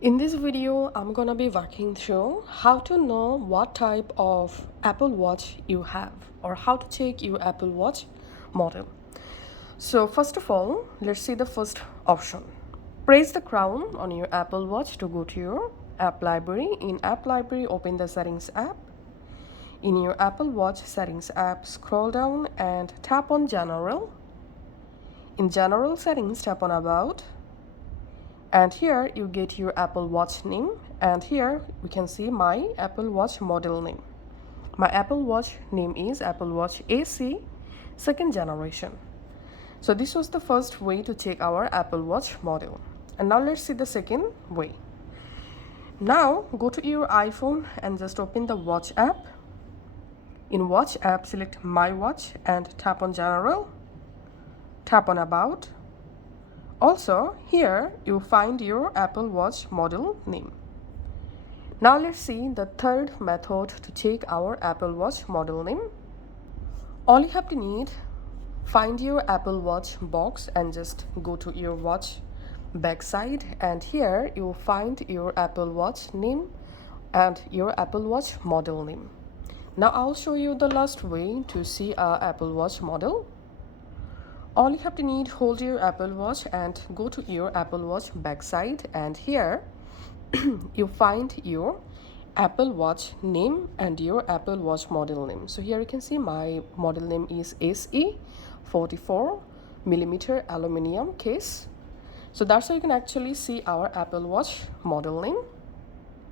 In this video, I'm gonna be walking through how to know what type of Apple Watch you have or how to check your Apple Watch model. So first of all, let's see the first option. Press the crown on your Apple Watch to go to your app library. In app library, open the settings app. In your Apple Watch settings app, scroll down and tap on general. In general settings, tap on about. And here you get your Apple Watch name, and here we can see my Apple Watch model name. My Apple Watch name is Apple Watch AC second generation. So this was the first way to check our Apple Watch model. And now let's see the second way. Now go to your iPhone and just open the Watch app. In Watch app, select My Watch and tap on General. Tap on About. Also, here you find your Apple Watch model name. Now let's see the third method to check our Apple Watch model name. All you have to need, find your Apple Watch box and just go to your watch backside, and here you'll find your Apple Watch name and your Apple Watch model name. Now I'll show you the last way to see our Apple Watch model. All you have to need, hold your Apple Watch and go to your Apple Watch backside, and here you find your Apple Watch name and your Apple Watch model name. So here you can see my model name is SE 44mm aluminum case. So that's how you can actually see our Apple Watch model name.